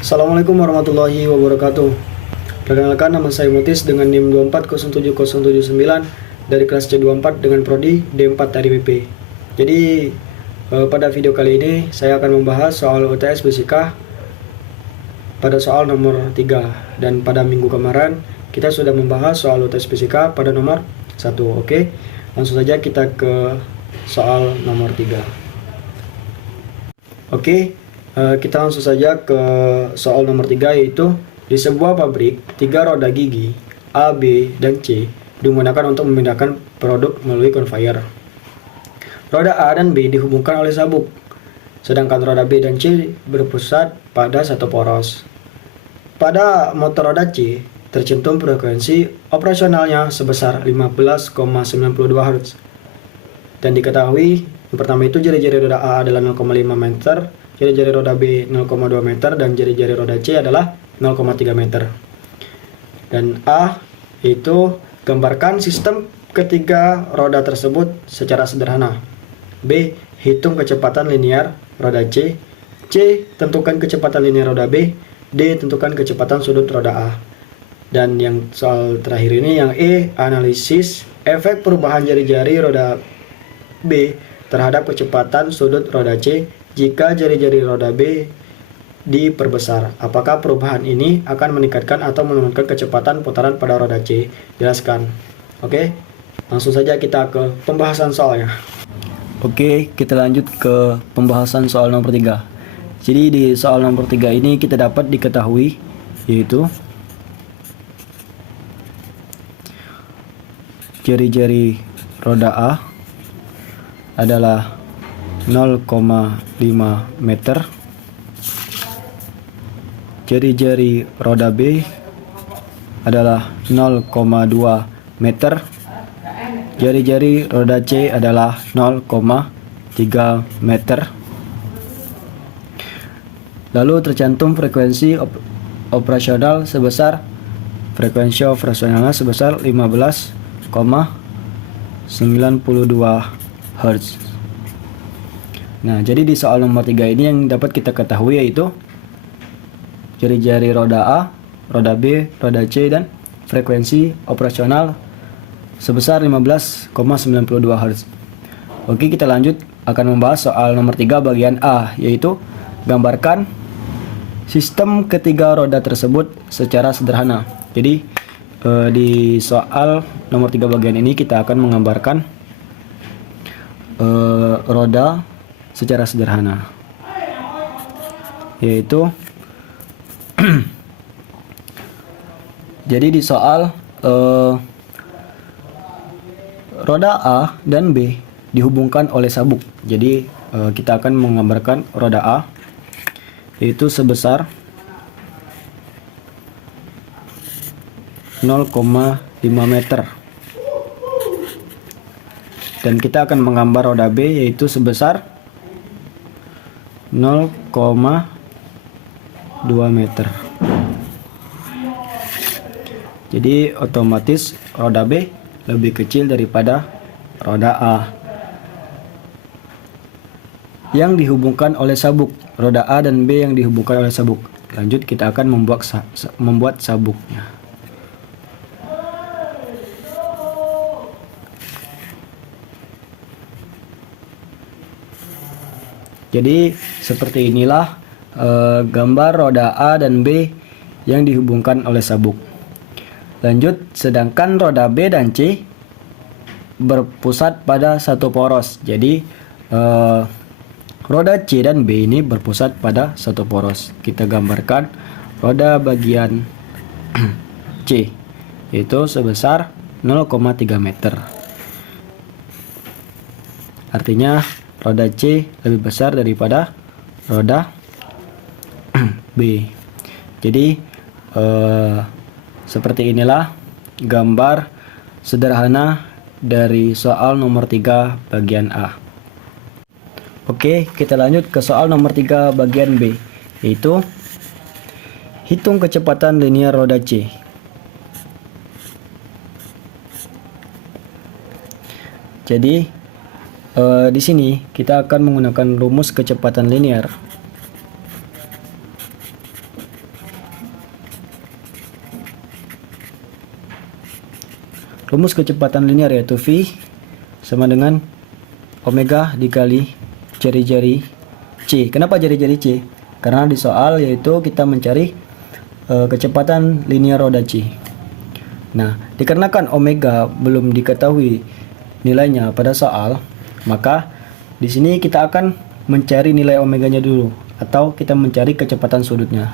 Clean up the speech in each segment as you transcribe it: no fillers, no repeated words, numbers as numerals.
Assalamualaikum warahmatullahi wabarakatuh. Perkenalkan, nama saya Mutis dengan NIM 2407079 dari kelas C24 dengan prodi D4 dari BP. Jadi pada video kali ini saya akan membahas soal UTS Fisika pada soal nomor 3, dan pada minggu kemarin kita sudah membahas soal UTS Fisika pada nomor 1. Oke, langsung saja kita ke soal nomor 3. Oke, kita langsung saja ke soal nomor 3, yaitu di sebuah pabrik 3 roda gigi A, B, dan C digunakan untuk memindahkan produk melalui konveyor. Roda A dan B dihubungkan oleh sabuk, sedangkan roda B dan C berpusat pada satu poros. Pada motor roda C tercantum frekuensi operasionalnya sebesar 15,92 Hz. Dan diketahui yang pertama itu jari-jari roda A adalah 0,5 meter, jari-jari roda B 0,2 meter, dan jari-jari roda C adalah 0,3 meter. Dan A itu gambarkan sistem ketiga roda tersebut secara sederhana. B, hitung kecepatan linear roda C. C, tentukan kecepatan linear roda B. D, tentukan kecepatan sudut roda A. Dan yang soal terakhir ini yang E, analisis efek perubahan jari-jari roda B terhadap kecepatan sudut roda C jika jari-jari roda B diperbesar. Apakah perubahan ini akan meningkatkan atau menurunkan kecepatan putaran pada roda C? Jelaskan. Oke, langsung saja kita ke pembahasan soalnya. Oke, kita lanjut ke pembahasan soal nomor 3. Jadi di soal nomor 3 ini kita dapat diketahui yaitu jari-jari roda A adalah 0,5 meter, jari-jari roda B adalah 0,2 meter, jari-jari roda C adalah 0,3 meter. Lalu tercantum frekuensi operasionalnya sebesar 15,92 Hz. Nah, jadi di soal nomor 3 ini yang dapat kita ketahui yaitu jari-jari roda A, roda B, roda C, dan frekuensi operasional sebesar 15,92 Hz. Oke, kita lanjut akan membahas soal nomor 3 bagian A, yaitu gambarkan sistem ketiga roda tersebut secara sederhana. Jadi di soal nomor 3 bagian ini kita akan menggambarkan roda secara sederhana, yaitu jadi di soal roda A dan B dihubungkan oleh sabuk. Jadi kita akan menggambarkan roda A yaitu sebesar 0,5 meter, dan kita akan menggambar roda B yaitu sebesar 0,2 meter. Jadi otomatis roda B lebih kecil daripada roda A yang dihubungkan oleh sabuk. Roda A dan B yang dihubungkan oleh sabuk. Lanjut kita akan membuat sabuknya. Jadi seperti inilah gambar roda A dan B yang dihubungkan oleh sabuk. Lanjut, sedangkan roda B dan C berpusat pada satu poros. Jadi roda C dan B ini berpusat pada satu poros. Kita gambarkan roda bagian C yaitu sebesar 0,3 meter. Artinya roda C lebih besar daripada roda B. Jadi seperti inilah gambar sederhana dari soal nomor 3 bagian A. Oke, kita lanjut ke soal nomor 3 bagian B, yaitu hitung kecepatan linear roda C. Jadi di sini kita akan menggunakan rumus kecepatan linear rumus kecepatan linear yaitu V sama dengan omega dikali jari-jari C. Kenapa jari-jari C? Karena di soal yaitu kita mencari kecepatan linear roda C. Nah, dikarenakan omega belum diketahui nilainya pada soal, maka di sini kita akan mencari nilai omeganya dulu, atau kita mencari kecepatan sudutnya.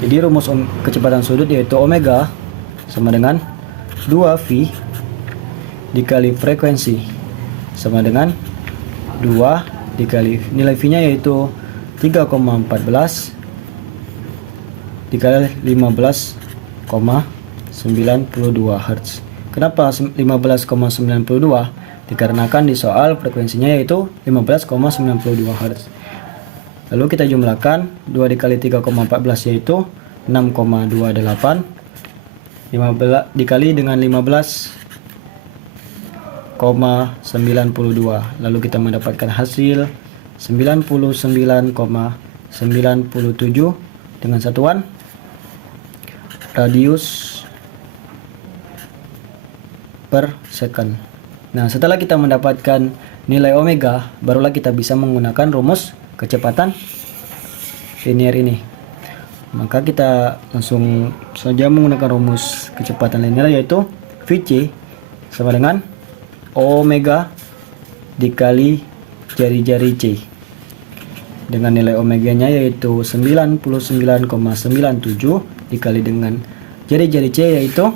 Jadi rumus kecepatan sudut yaitu omega sama dengan 2V dikali frekuensi sama dengan 2 dikali nilai V-nya yaitu 3,14 dikali 15,92 Hz. Kenapa 15,92? Dikarenakan di soal frekuensinya yaitu 15,92 Hz. Lalu kita jumlahkan 2 dikali 3,14 yaitu 6,28 15 dikali dengan 15,92. Lalu kita mendapatkan hasil 99,97 dengan satuan radius per second. Nah, setelah kita mendapatkan nilai omega, barulah kita bisa menggunakan rumus kecepatan linear ini. Maka kita langsung saja menggunakan rumus kecepatan linear yaitu Vc sama dengan omega dikali jari-jari C dengan nilai omeganya yaitu 99,97 dikali dengan jari-jari C yaitu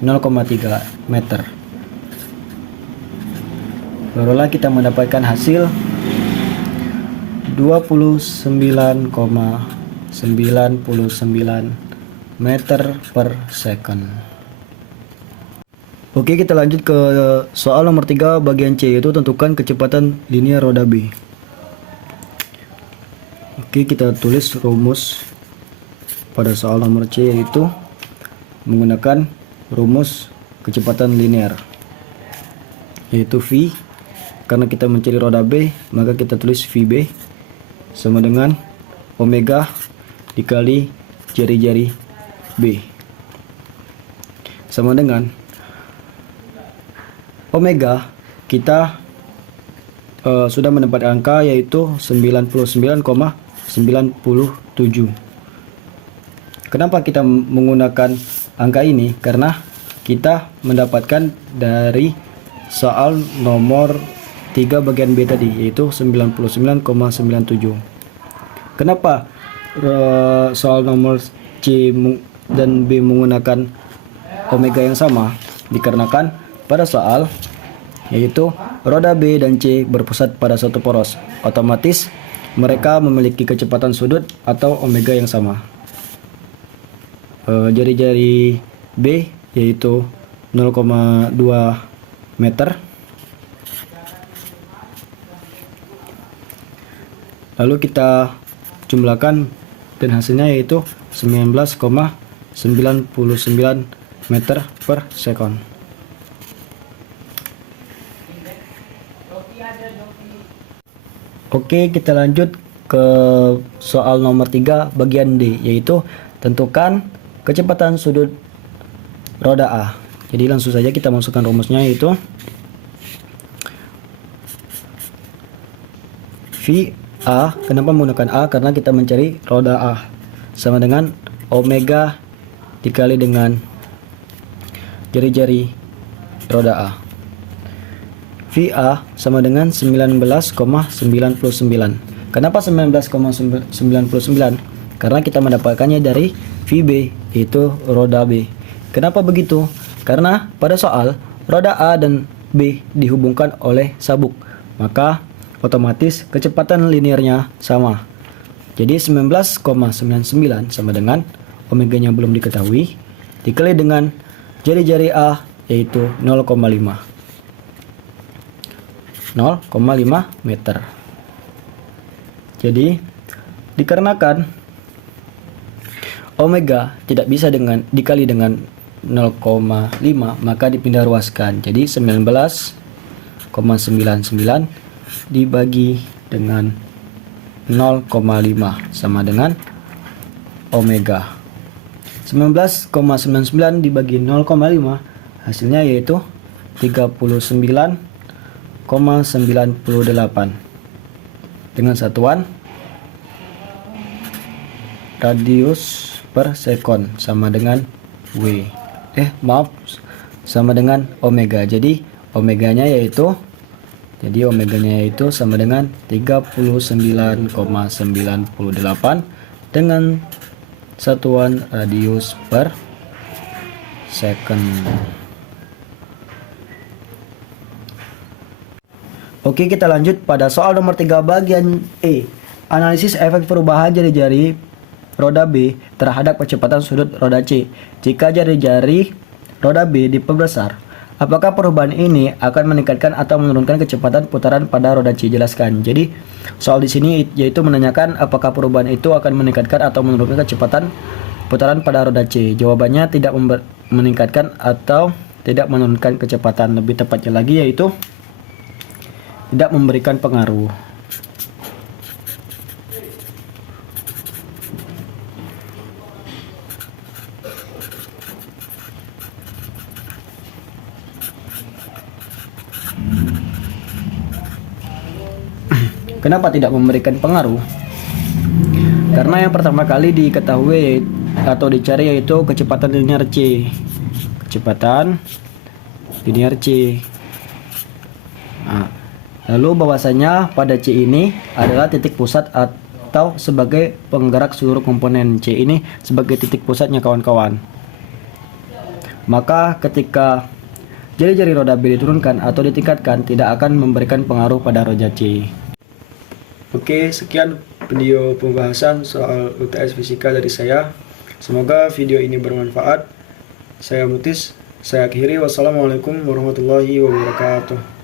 0,3 meter. Barulah kita mendapatkan hasil 29,99 meter per second. Oke, kita lanjut ke soal nomor 3 bagian C, yaitu tentukan kecepatan linear roda B. Oke, kita tulis rumus pada soal nomor C yaitu menggunakan rumus kecepatan linear yaitu V. Karena kita mencari roda B, maka kita tulis VB sama dengan omega dikali jari-jari B sama dengan omega kita sudah mendapat angka yaitu 99,97. Kenapa kita menggunakan angka ini? Karena kita mendapatkan dari soal nomor 3 bagian B tadi yaitu 99,97. Kenapa soal nomor C dan B menggunakan omega yang sama? Dikarenakan pada soal yaitu roda B dan C berpusat pada satu poros, otomatis mereka memiliki kecepatan sudut atau omega yang sama. Jari-jari B yaitu 0,2 meter. Lalu kita jumlahkan dan hasilnya yaitu 19,99 meter per second. Oke, kita lanjut ke soal nomor 3 bagian D, yaitu tentukan kecepatan sudut roda A. Jadi langsung saja kita masukkan rumusnya yaitu V A. Kenapa menggunakan A? Karena kita mencari roda A sama dengan omega dikali dengan jari-jari roda A. VA sama dengan 19,99. Kenapa 19,99? Karena kita mendapatkannya dari VB yaitu roda B. Kenapa begitu? Karena pada soal roda A dan B dihubungkan oleh sabuk, maka otomatis kecepatan linearnya sama. Jadi 19,99 sama dengan omeganya belum diketahui dikali dengan jari-jari A yaitu 0,5 meter. Jadi dikarenakan omega tidak bisa dikali dengan 0,5 maka dipindah ruaskan. Jadi 19,99 dibagi dengan 0,5 sama dengan omega. 19,99 dibagi 0,5 hasilnya yaitu 39,98 dengan satuan radius per sekon sama dengan sama dengan omega. Jadi omeganya yaitu sama dengan 39,98 dengan satuan radius per second. Oke, kita lanjut pada soal nomor 3 bagian E. Analisis efek perubahan jari-jari roda B terhadap kecepatan sudut roda C. Jika jari-jari roda B diperbesar, apakah perubahan ini akan meningkatkan atau menurunkan kecepatan putaran pada roda C? Jelaskan. Jadi, soal di sini yaitu menanyakan apakah perubahan itu akan meningkatkan atau menurunkan kecepatan putaran pada roda C. Jawabannya tidak meningkatkan atau tidak menurunkan kecepatan. Lebih tepatnya lagi yaitu tidak memberikan pengaruh. Kenapa tidak memberikan pengaruh? Karena yang pertama kali diketahui atau dicari yaitu kecepatan linear C. Kecepatan linear C. Lalu bahwasanya pada C ini adalah titik pusat atau sebagai penggerak seluruh komponen. C ini sebagai titik pusatnya kawan-kawan. Maka ketika jari-jari roda B diturunkan atau ditingkatkan tidak akan memberikan pengaruh pada roda C. Oke, sekian video pembahasan soal UTS Fisika dari saya. Semoga video ini bermanfaat. Saya Mutis, saya akhiri. Wassalamualaikum warahmatullahi wabarakatuh.